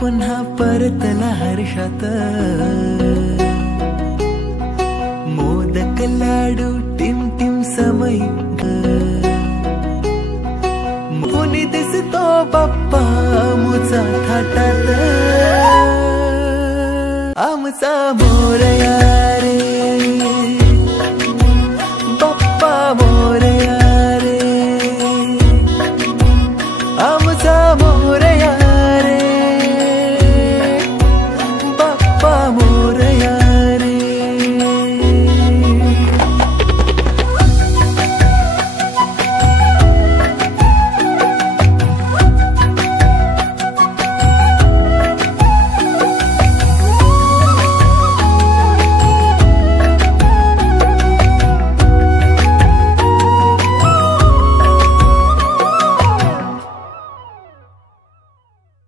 पुन्हा परतला हर्षात, मोदक लाडू team team समय मुनी दिसतो बाप्पा आमचा थाटात, आमचा मोरया रे बाप्पा मोरया रे, आमचा मोरया रे बाप्पा मोरया रे.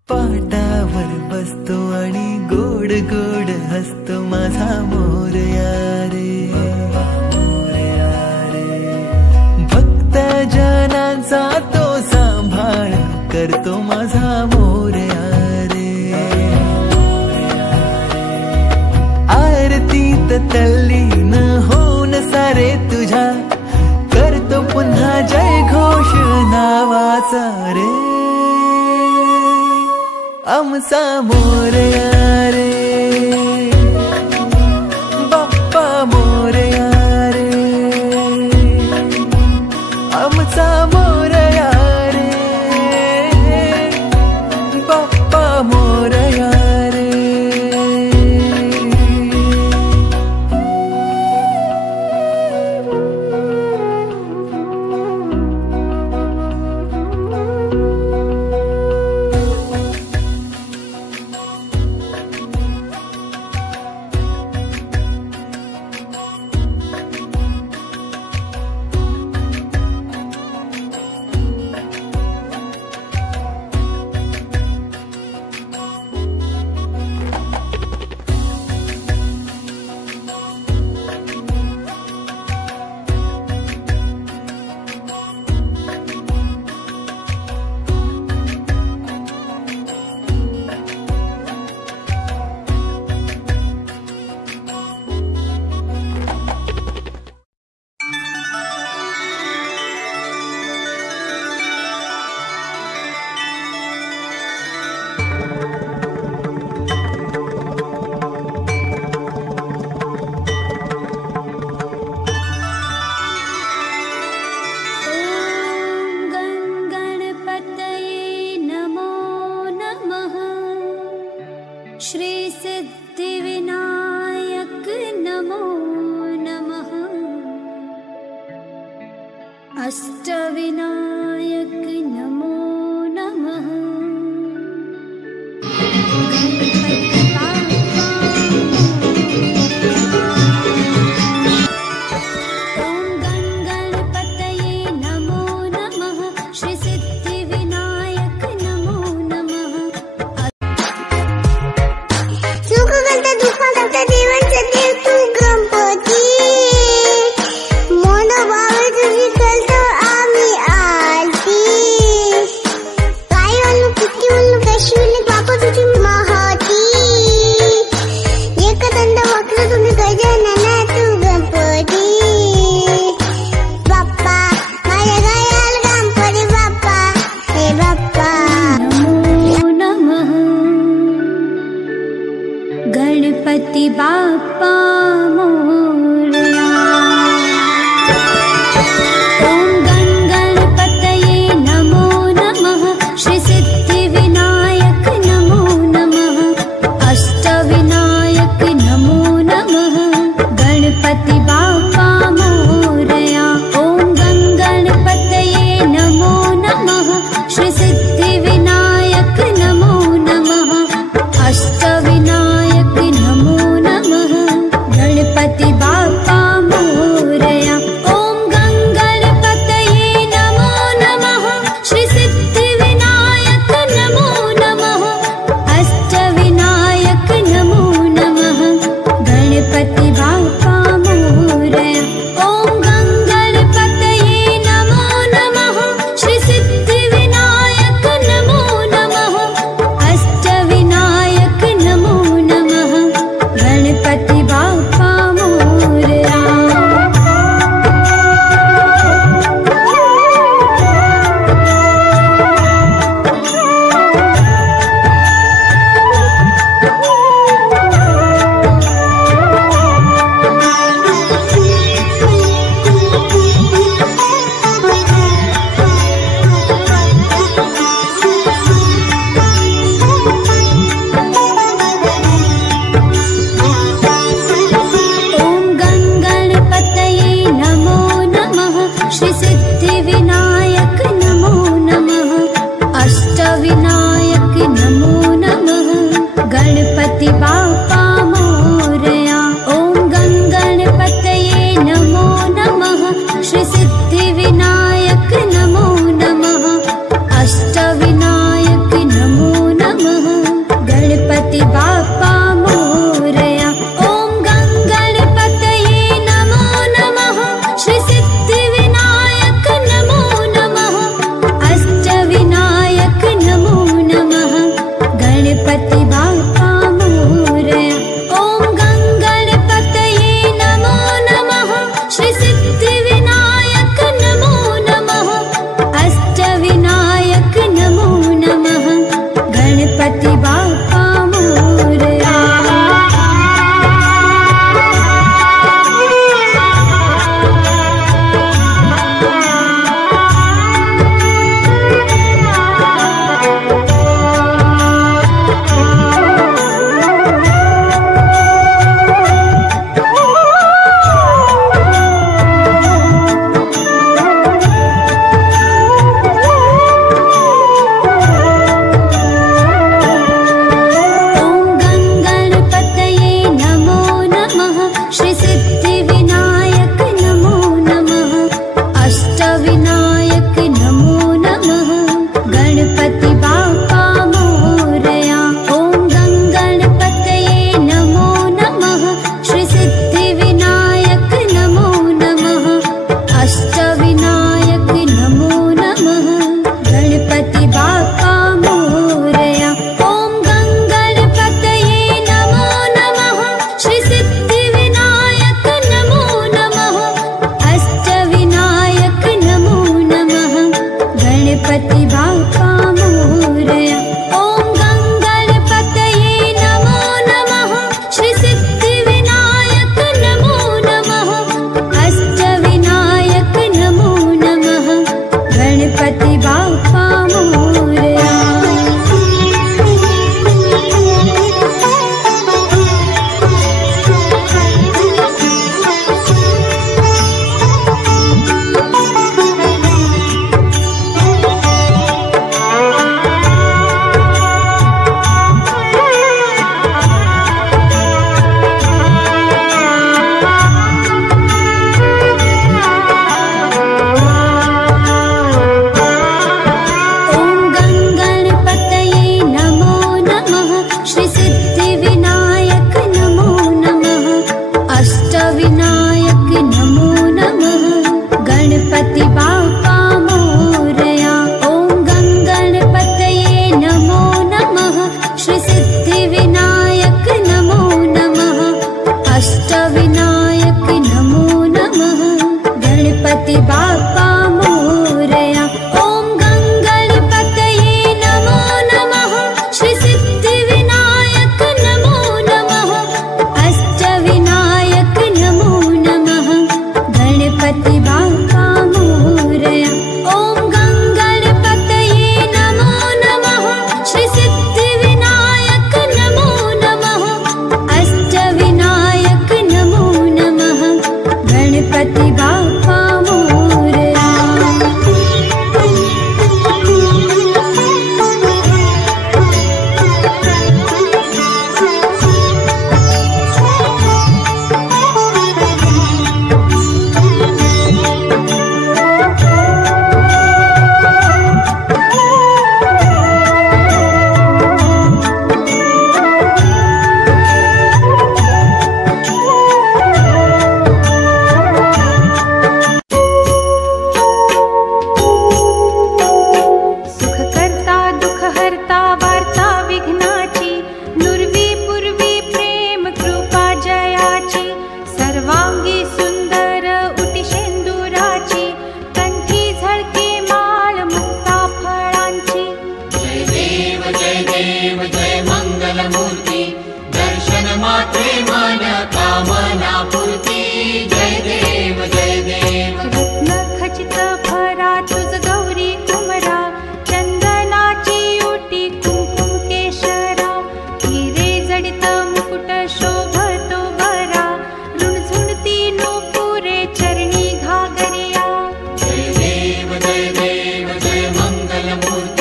पाटावर बसतो आणि गोड गोड हसतो माझा मोरया रे, मोरया रे. भक्त जनांचा तो सांभाळ करतो माझा मोरया रे, आरतीत तल्लीन होऊन सारे तुझ्या करतो पुन्हा जय घोष नावाचा रे, आमचा मोरया रे बाप्पा मोरया रे, आमचा मोरया रे बाप्पा मोरया रे. श्री सिद्धिविनायक नमो नमः, अष्टविनायक नमो नमः. गणपति बाप्पा मोरया. ओम गण गणपतये नमो नमः, श्री सिद्धिविनायक नमो नमः, अष्टविनायक नमो नमः, गणपति बाप्पा मोरया. ओम गण गणपतये नमो नमः, श्री सिद्धिविनायक नमो नमः, अष्टविनायक नमो नमः, गणपति गणपति बाप्पा मोरया। ॐ गङ्गणपतये नमो नमः। श्री सिद्धिविनायक नमो नमः। अष्टविनायक नमो नमः। गणपति बाप्पा मोरया।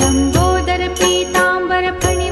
लंबोदर पीतांबर फणी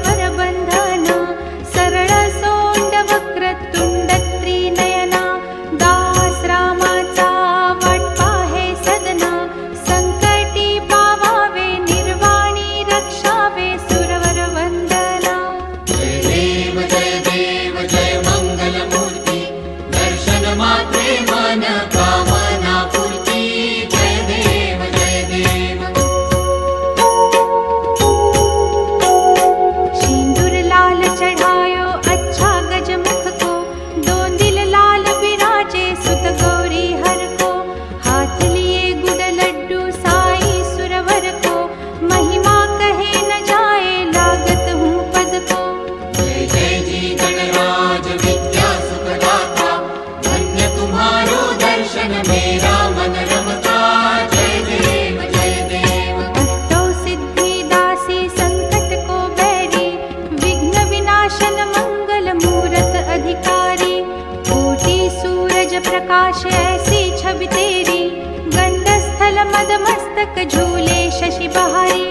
मस्तक झूले शशि बहारी।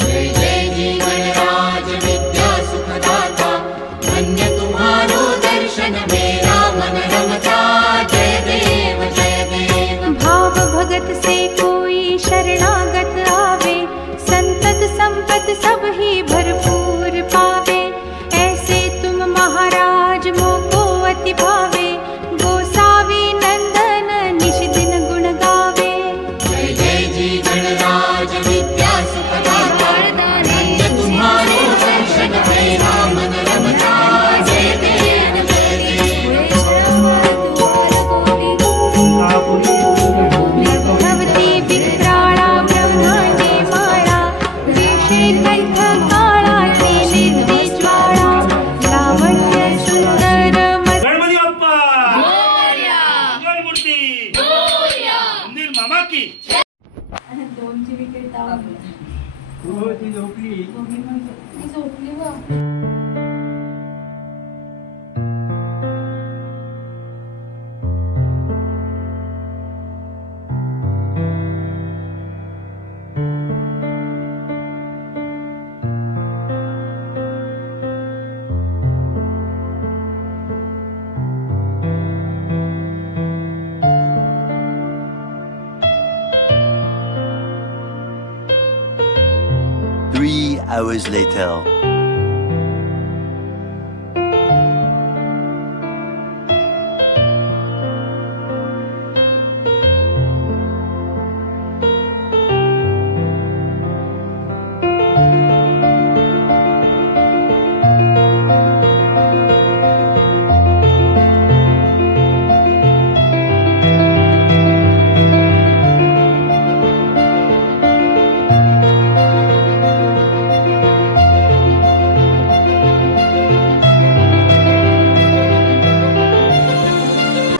जय जय जी गणराज विद्या सुखदाता, धन्य तुम्हारो दर्शन मेरा मन रमता। जय देव जय देव। भाव भगत से कोई शरणागत आवे, संतत संपत सब ही भरपूर पावे। ऐसे तुम महाराज मोको अति भावे, गोसावी नंदन निश दिन गुण गावे। जय जय जी गणराज विद्या सुखदाता, धन्य तुम्हारो दर्शन मेरा मन रमता। जय देव जय देव। भवती विक्राळा ब्रह्मांडे माळा, वेशे कंठ काळा त्रिनेत्री ज्वाळा। लावण्य सुंदर गणपती बाप्पा मोरया, मंगल मूर्ती मोरया, मंदिर मामा की। दोनची विकेट दावली. हो ती झोपली. ती झोपली बा. Hours later.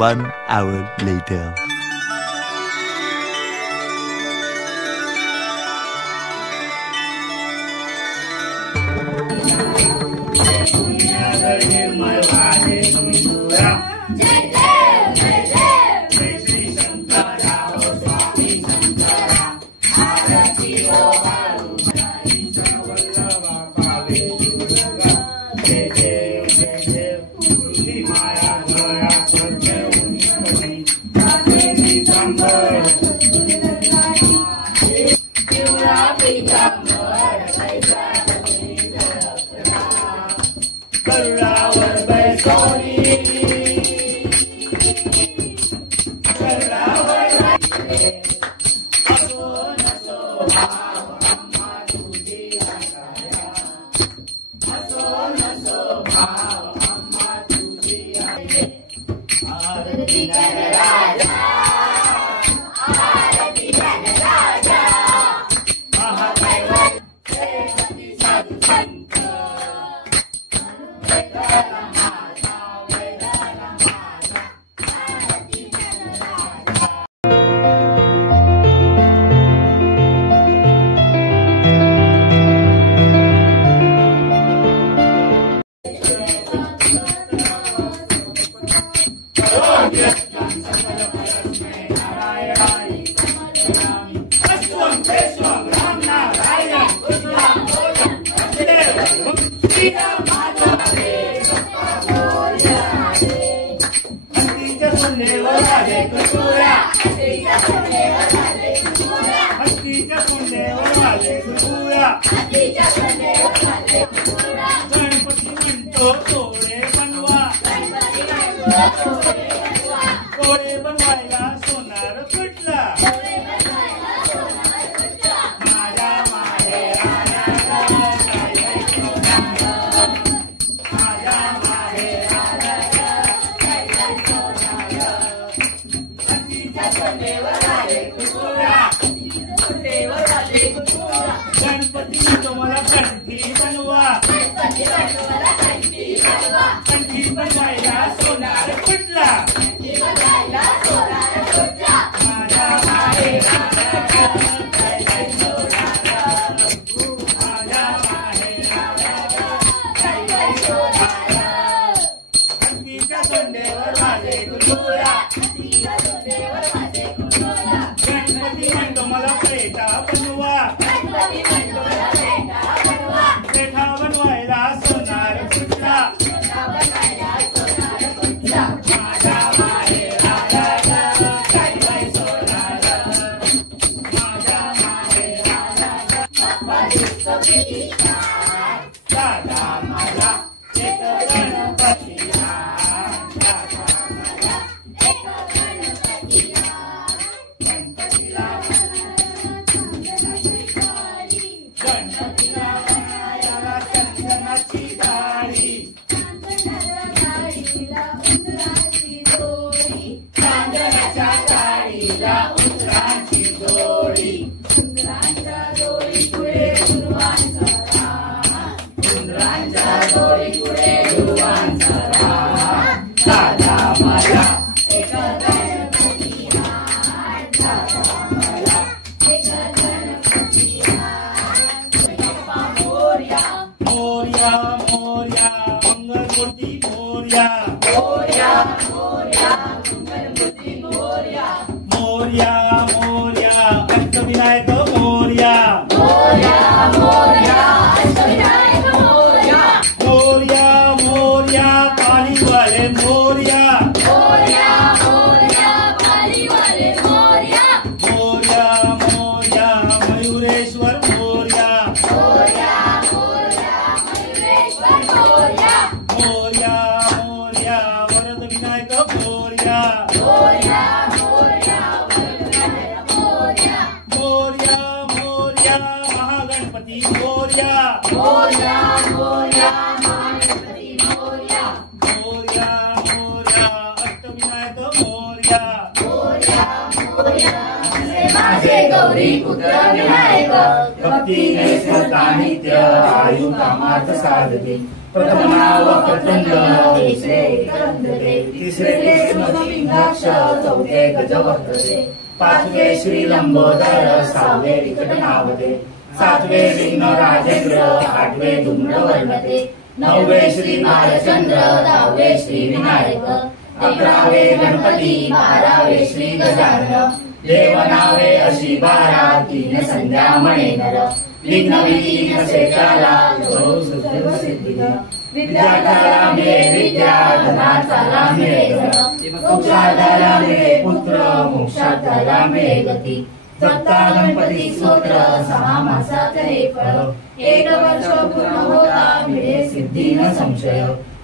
One hour later. दादा मला एक गणपती आण, दादा मला एक गणपती आण. गणपतीला गणपतीला वनायाला चंदनाची गाडी, चांदण्याच्या गाडीला उंदरांची जोडी, उंदरांच्या जोडी पुढे दुर्वांचा राम, उंदरांच्या जोडी पुढे दुर्वांचा राम. दादा मला एक गणपती आण, दादा मला एक गणपती आण. बाप्पा मोरया मोरया मोरया मंगलमूर्ती मोरया मोरया मोरया मंगलमूर्ती मोरया मोरया मोरया अष्टविनायक मोरया मोरया मोरया अष्टविनायक मोरया मोरया मोरया पाणीवाले मोरया मोरया मोरया पाणीवाले मोरया मोरया मोरया मयुरेश्वर मोरया मोरया मोरया मयुरेश्वर मोरया मोरया मोरया वरद विनायक मोरया मोरया मोरया वरद विनायक मोरया मोरया मोरया महागणपती मोरया मोरया मोरया महागणपती मोरया मोरया मोरया अष्टविनायक मोरया मोरया मोरया माझे गौरी पुत्र विनायक भक्तीने सदा नित्य आयु कामार्थ साधते. प्रथम नाव प्रचंड, दुसरे एकंदरे, तिसरे कृष्णपिंगाक्ष, चौथे गजवर्तते, पाचवे श्री लंबोदर, सहावे विकटनावते, सातवे विघ्न राजेंद्र, आठवे धूम्रवर्णते, नववे श्री बालचंद्र, दहावे श्री विनायक, अकरावे गणपती, बारावे श्री गजानन, देवनावे अशी बारा, तीन संध्या म्हणे नर, विघ्न विघ्न क्षेत्राला सिद्धी, विद्यार्थ्याला मिळे विद्या, धनाचाला मिळे धन, मोक्षाला मिळे पुत्र, मोक्षाला मिळे गती. जपता गणपती स्तोत्र, 6 मासात हे फळ, 1 वर्ष पूर्ण होता मिळे सिद्धी न संशय.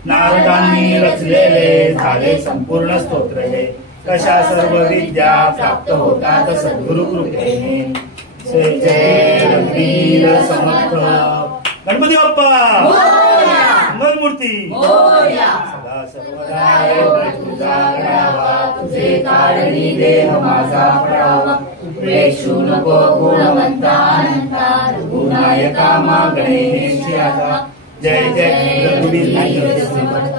नारदांनी रचलेले झाले संपूर्ण स्तोत्र हे, कशा सर्व विद्या प्राप्त होतात सद्गुरु कृपेने. जय जय वीर समर्थ गणपती बाप्पा मंगलमूर्ती सदा सर्वदा तुझा करावा, तुझे कारणी देह माझा पडावा, उपवेशू नको गुणवंता अनंता, रघुनायका मागणे आता. जय जय रघुवीर समर्थ.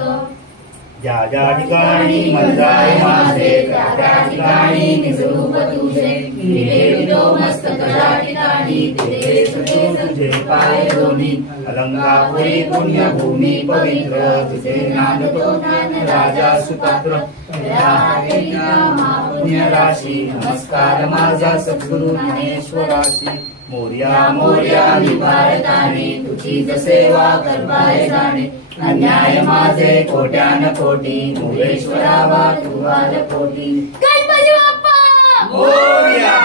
ज्या ज्या ठिकाणी मन जाय माझे, त्या त्या ठिकाणी निजरूप तुझे, विडो मस्तक त्या ठिकाणी, तेथे तुझे पाय दोन्ही, अलंकापुरी पुण्यभूमी पवित्र, तुझे नांदतो राजा सुपात्र, पुण्य राशी. नमस्कार माझा सद्गुरु ज्ञानेश्वराशी. मोरया मोरया निवारताने, तुझीच सेवा करवाय जाणे, अन्याय माझे कोट्यान कोटी, मुरेश्वरा वा तू आल कोटी. गणपती बाप्पा मोरया.